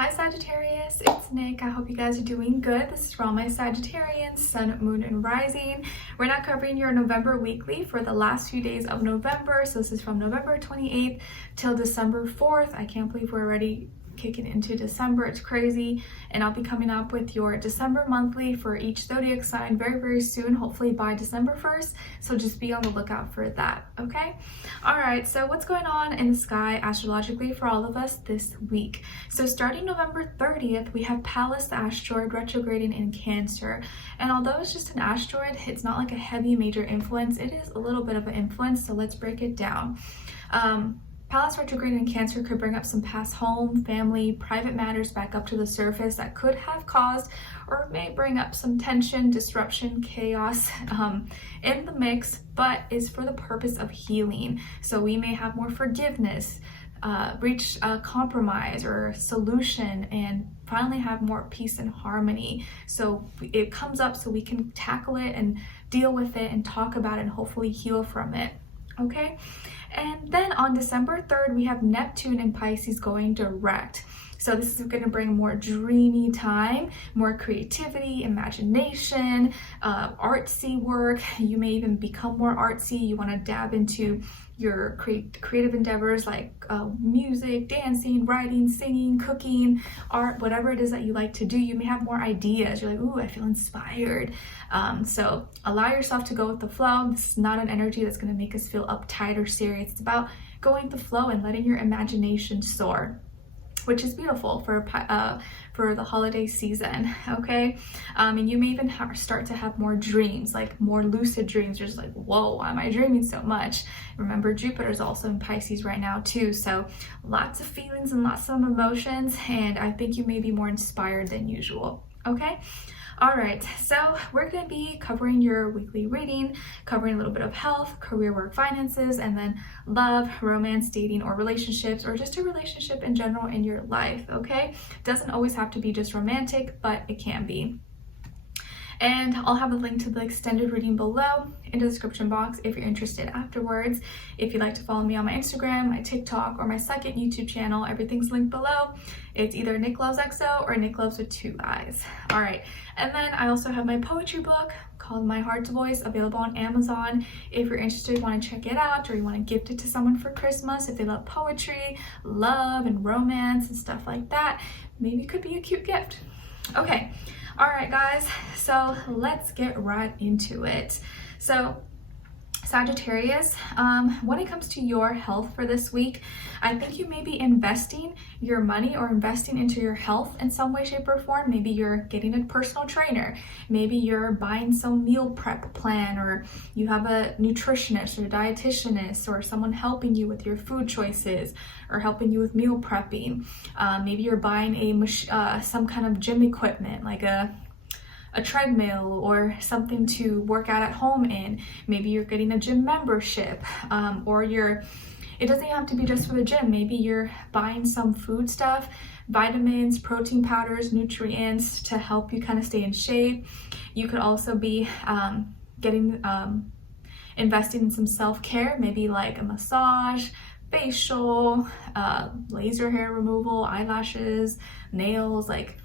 Hi Sagittarius, it's Nick. I hope you guys are doing good. This is for all my Sagittarians, Sun, Moon, and Rising. We're now covering your November weekly for the last few days of November. So this is from November 28th till December 4th. I can't believe we're already kicking into December. It's crazy. And I'll be coming up with your December monthly for each zodiac sign very soon, hopefully by December 1st. So just be on the lookout for that, okay? All right, so what's going on in the sky astrologically for all of us this week? So starting November 30th, we have Pallas the asteroid retrograding in Cancer. And although it's just an asteroid, it's not like a heavy major influence. It is a little bit of an influence, so let's break it down. Pallas retrograde in Cancer could bring up some past home, family, private matters back up to the surface that could have caused or may bring up some tension, disruption, chaos in the mix, but is for the purpose of healing. So we may have more forgiveness, reach a compromise or solution, and finally have more peace and harmony. So it comes up so we can tackle it and deal with it and talk about it and hopefully heal from it. Okay, and then on December 3rd, we have Neptune in Pisces going direct. So this is going to bring more dreamy time, more creativity, imagination, artsy work. You may even become more artsy. You want to dab into your creative endeavors like music, dancing, writing, singing, cooking, art, whatever it is that you like to do. You may have more ideas. You're like, ooh, I feel inspired. So allow yourself to go with the flow. This is not an energy that's going to make us feel uptight or serious. It's about going with the flow and letting your imagination soar, which is beautiful for the holiday season, okay? And you may even start to have more dreams, like more lucid dreams. You're just like, whoa, why am I dreaming so much? Remember, Jupiter is also in Pisces right now too, so lots of feelings and lots of emotions, and I think you may be more inspired than usual, okay? All right, so we're going to be covering your weekly reading, covering a little bit of health, career, work, finances, and then love, romance, dating, or relationships, or just a relationship in general in your life, okay? Doesn't always have to be just romantic, but it can be. And I'll have a link to the extended reading below in the description box if you're interested afterwards. If you'd like to follow me on my Instagram, my TikTok, or my second YouTube channel, everything's linked below. It's either Nicloves XO or Nicloves with 2 eyes. All right, and then I also have my poetry book called My Heart's Voice, available on Amazon. If you're interested, want to check it out, or you want to gift it to someone for Christmas, if they love poetry, love, and romance, and stuff like that, maybe it could be a cute gift. Okay. All right, guys, so let's get right into it. So Sagittarius, when it comes to your health for this week, I think you may be investing your money or investing into your health in some way, shape, or form. Maybe you're getting a personal trainer. Maybe you're buying some meal prep plan, or you have a nutritionist or a dietitianist or someone helping you with your food choices or helping you with meal prepping. Maybe you're buying some kind of gym equipment like a treadmill or something to work out at home in. Maybe you're getting a gym membership, or it doesn't have to be just for the gym. Maybe you're buying some food stuff, vitamins, protein powders, nutrients to help you kind of stay in shape. You could also be investing in some self-care, maybe like a massage, facial, laser hair removal, eyelashes, nails, like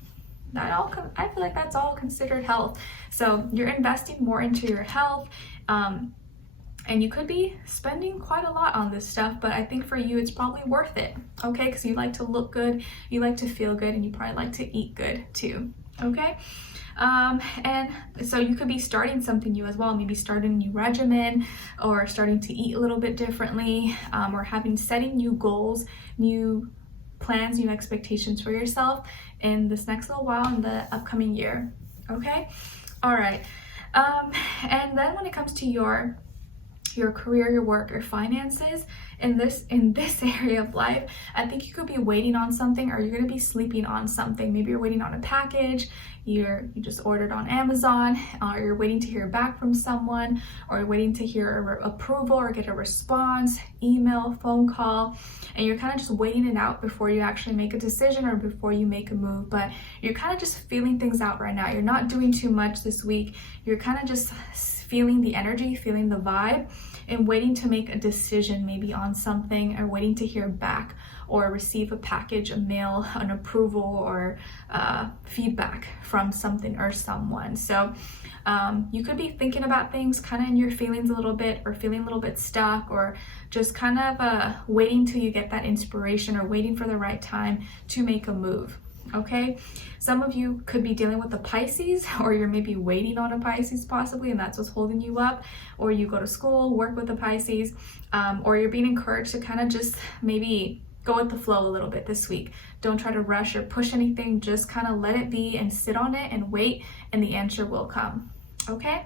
I feel like that's all considered health. So you're investing more into your health, and you could be spending quite a lot on this stuff, but I think for you it's probably worth it, okay? Because you like to look good, you like to feel good, and you probably like to eat good too, okay? And so you could be starting something new as well, maybe starting a new regimen, or starting to eat a little bit differently, or setting new goals, new plans, new expectations for yourself in this next little while in the upcoming year, okay? All right, and then when it comes to your career, your work, your finances, in this area of life, I think you could be waiting on something, or you're going to be sleeping on something. Maybe you're waiting on a package you just ordered on Amazon, or you're waiting to hear back from someone, or you're waiting to hear approval or get a response, email, phone call, and you're kind of just waiting it out before you actually make a decision or before you make a move. But you're kind of just feeling things out right now. You're not doing too much this week. You're kind of just feeling the energy, feeling the vibe, and waiting to make a decision maybe on something, or waiting to hear back or receive a package, a mail, an approval, or feedback from something or someone. So you could be thinking about things kind of in your feelings a little bit, or feeling a little bit stuck, or just kind of waiting till you get that inspiration, or waiting for the right time to make a move. Okay, some of you could be dealing with a Pisces, or you're maybe waiting on a Pisces possibly, and that's what's holding you up. Or you go to school, work with a Pisces, or you're being encouraged to kind of just maybe go with the flow a little bit this week. Don't try to rush or push anything, just kind of let it be and sit on it and wait, and the answer will come. Okay?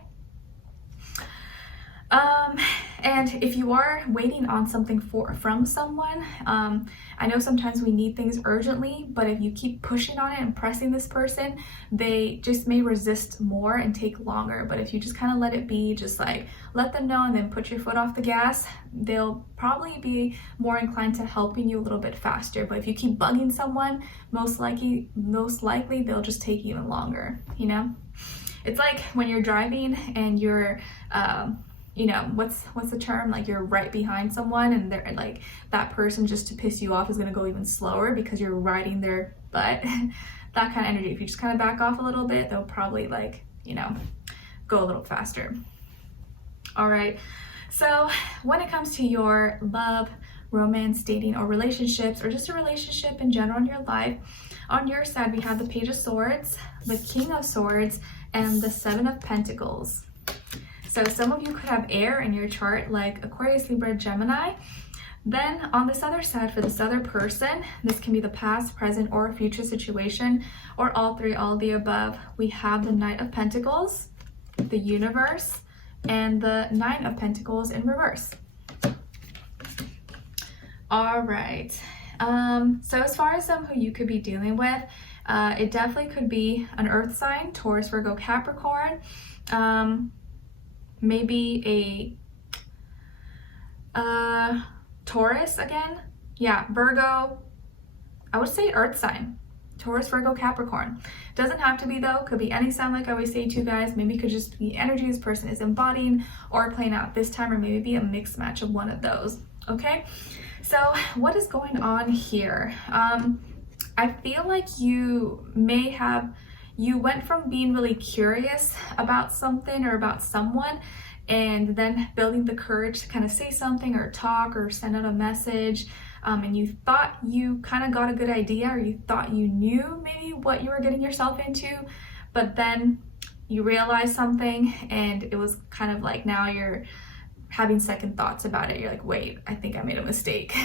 And if you are waiting on something from someone, I know sometimes we need things urgently, but if you keep pushing on it and pressing this person, they just may resist more and take longer. But if you just kind of let it be, just like let them know and then put your foot off the gas, they'll probably be more inclined to helping you a little bit faster. But if you keep bugging someone, most likely they'll just take even longer, you know? It's like when you're driving and you're you know, what's the term, like you're right behind someone, and they're like, that person, just to piss you off, is going to go even slower because you're riding their butt. That kind of energy. If you just kind of back off a little bit, they'll probably, like, you know, go a little faster. All right, so when it comes to your love, romance, dating, or relationships, or just a relationship in general in your life, on your side we have the Page of Swords, the King of Swords, and the Seven of Pentacles. So some of you could have air in your chart, like Aquarius, Libra, Gemini. Then on this other side, for this other person, this can be the past, present, or future situation, or all three, all of the above. We have the Knight of Pentacles, the Universe, and the Nine of Pentacles in reverse. All right. So as far as who you could be dealing with, it definitely could be an earth sign, Taurus, Virgo, Capricorn. Maybe a Taurus again. Yeah, Virgo. I would say earth sign. Taurus, Virgo, Capricorn. Doesn't have to be though. Could be any sign, like I always say to you guys. Maybe it could just be energy this person is embodying or playing out this time, or maybe be a mixed match of one of those. Okay? So what is going on here? I feel like you went from being really curious about something or about someone, and then building the courage to kind of say something or talk or send out a message, and you thought you kind of got a good idea, or you thought you knew maybe what you were getting yourself into, but then you realized something, and it was kind of like now you're having second thoughts about it. You're like, wait, I think I made a mistake.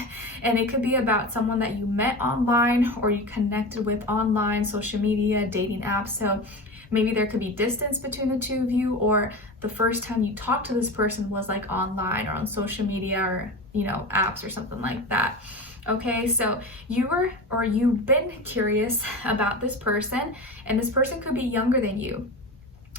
And it could be about someone that you met online, or you connected with online, social media, dating apps. So maybe there could be distance between the two of you, or the first time you talked to this person was like online or on social media, or, you know, apps or something like that. Okay, so you've been curious about this person, and this person could be younger than you.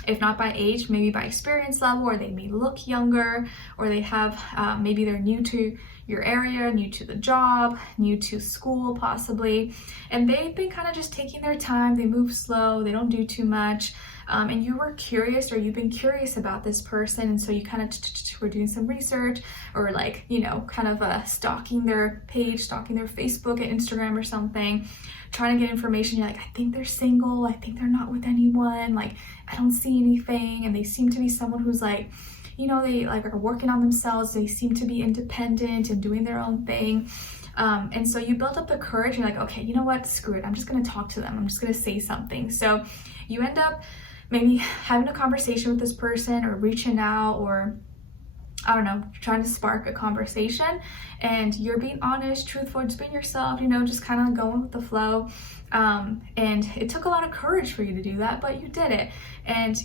If not by age, maybe by experience level, or they may look younger, or they have, maybe they're new to your area, new to the job, new to school possibly, and they've been kind of just taking their time. They move slow, they don't do too much, and you were curious, or you've been curious about this person, and so you kind of were doing some research, or like, you know, kind of stalking their page, stalking their Facebook and Instagram or something, trying to get information. You're like, I think they're single, I think they're not with anyone, like I don't see anything, and they seem to be someone who's like, you know, they like are working on themselves, they seem to be independent and doing their own thing. And so you build up the courage, you're like, okay, you know what, screw it, I'm just gonna talk to them, I'm just gonna say something. So you end up maybe having a conversation with this person, or reaching out, or I don't know, trying to spark a conversation, and you're being honest, truthful, just being yourself, you know, just kind of going with the flow. And it took a lot of courage for you to do that, but you did it. And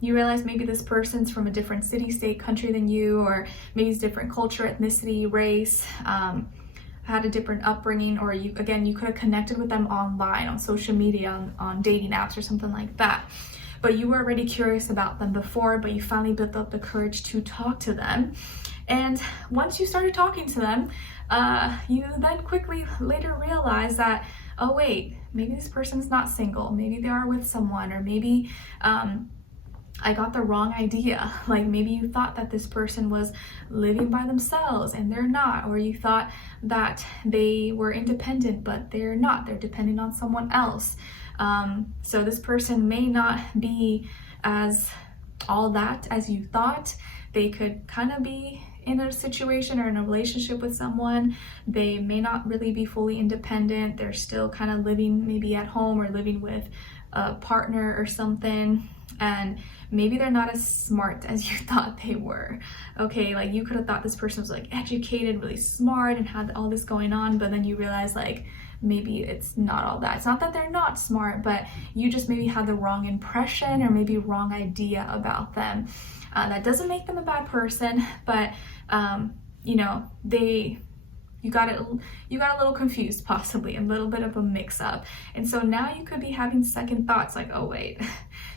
you realize maybe this person's from a different city, state, country than you, or maybe it's different culture, ethnicity, race, had a different upbringing, or you could have connected with them online, on social media, on dating apps or something like that. But you were already curious about them before, but you finally built up the courage to talk to them. And once you started talking to them, you then quickly later realized that, oh wait, maybe this person's not single, maybe they are with someone, or maybe I got the wrong idea. Like maybe you thought that this person was living by themselves and they're not, or you thought that they were independent, but they're not. They're depending on someone else. So this person may not be as all that as you thought. They could kind of be in a situation or in a relationship with someone. They may not really be fully independent. They're still kind of living maybe at home or living with a partner or something. And maybe they're not as smart as you thought they were. Okay, like you could have thought this person was like educated, really smart, and had all this going on, but then you realize like maybe it's not all that. It's not that they're not smart, but you just maybe had the wrong impression or maybe wrong idea about them. That doesn't make them a bad person, but you know, you got a little confused, possibly a little bit of a mix-up, and so now you could be having second thoughts like, oh wait,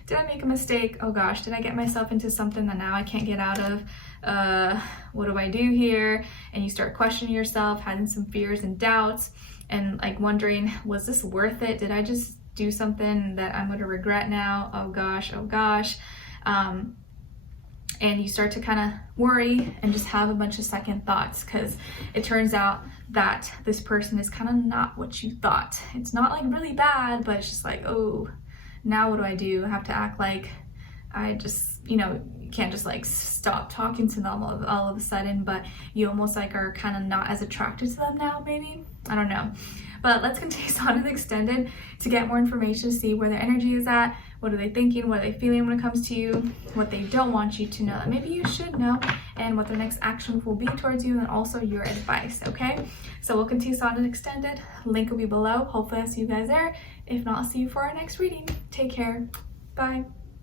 did I make a mistake? Oh gosh, did I get myself into something that now I can't get out of? What do I do here? And you start questioning yourself, having some fears and doubts, and like wondering, was this worth it? Did I just do something that I'm going to regret now? Oh gosh. And you start to kind of worry and just have a bunch of second thoughts, because it turns out that this person is kind of not what you thought. It's not like really bad, but it's just like, oh, now what do I do? I have to act like I just, you know, you can't just like stop talking to them all of a sudden, but you almost like are kind of not as attracted to them now, maybe. I don't know. But let's continue on with extended to get more information, see where their energy is at, what are they thinking, what are they feeling when it comes to you, what they don't want you to know that maybe you should know, and what their next action will be towards you, and also your advice, okay? So we'll continue on in extended. Link will be below. Hopefully I'll see you guys there. If not, I'll see you for our next reading. Take care. Bye.